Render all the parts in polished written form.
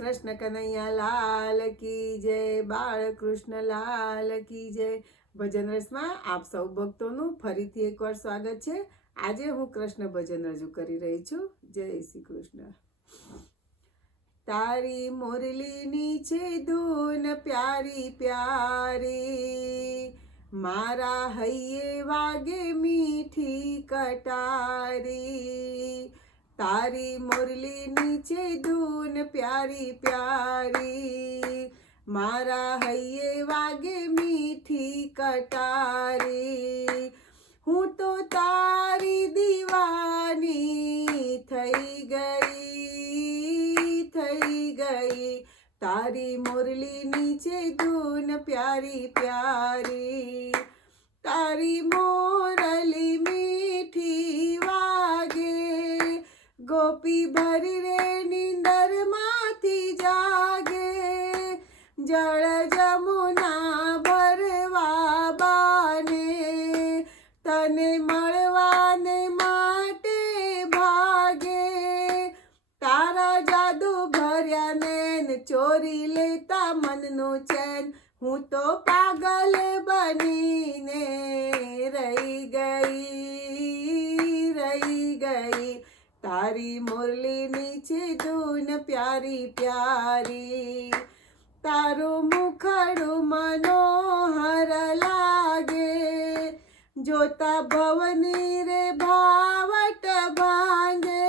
કૃષ્ણ કનૈયા લાલ કી જય, બાળકૃષ્ણ લાલ કી જય. ભજન રસમાં આપ સૌ ભક્તોનું ફરીથી એકવાર સ્વાગત છે. આજે હું કૃષ્ણ ભજન રજૂ કરી રહી છું. જય શ્રી કૃષ્ણ. તારી મુરલીની છે ધૂન પ્યારી પ્યારી, મારા હૈયે વાગે મીઠી કટારી. તારી મુરલીની છે ધૂન પ્યારી પ્યારી, મારા હૈયે વાગે મીઠી કટારી. હું તો તારી દીવાની થઈ ગઈ, તારી મુરલીની છે ધૂન પ્યારી પ્યારી. તારી મોરલી મીઠી વાગે, ગોપી ભરી રે નીંદર માંથી જાગે. જળ જમુના ભરવા બાને, તને મળવાને માટે ભાગે. તારા જાદુ ભર્યા નૈન ચોરી લેતા મનનું ચેન, હું તો પાગલ બનીને રહી ગઈ. તારી મુરલીની છે ધૂન પ્યારી પ્યારી. તારું મુખડું મનોહર લાગે, જોતા ભવની રે ભાવટ ભાંગે.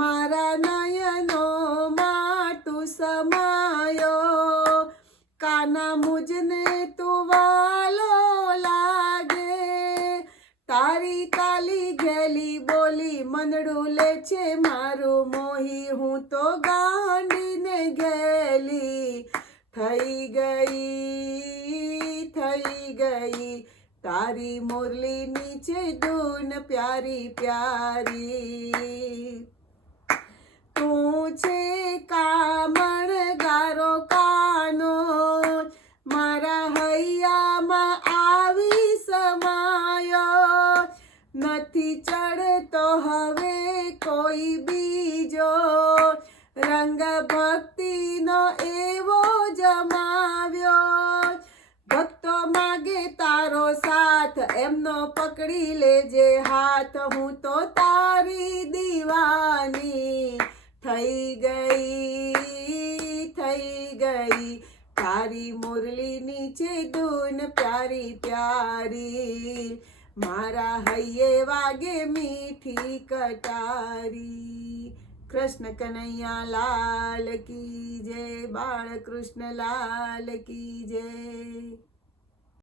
મારા નયનોમાં તું સમાયો, કાના મુજને તું વાલો લાગે. તારી કાલી ઘેલી બોલી મનડું લે છે મારું મોહી, હું તો ગાંડીને ઘેલી થઈ ગઈ. તારી મુરલીની છે ધૂન પ્યારી પ્યારી. તું છે કામણ ગારો કાનો, મારા હૈયામાં આવી સમાયો. નથી ચડતો હવે કોઈ બીજો, રંગ ભક્તિનો એવો જમાવ્યો. ભક્તો માગે તારો સાથ, એમનો પકડી લેજે હાથ. હું તો તારી દીવાની થઈ ગઈ. તારી મુરલીની છે ધૂન પ્યારી પ્યારી, મારા હૈયે વાગે મીઠી કટારી. કૃષ્ણ કનૈયા લાલ કી જય, બાળકૃષ્ણ લાલ કી જય.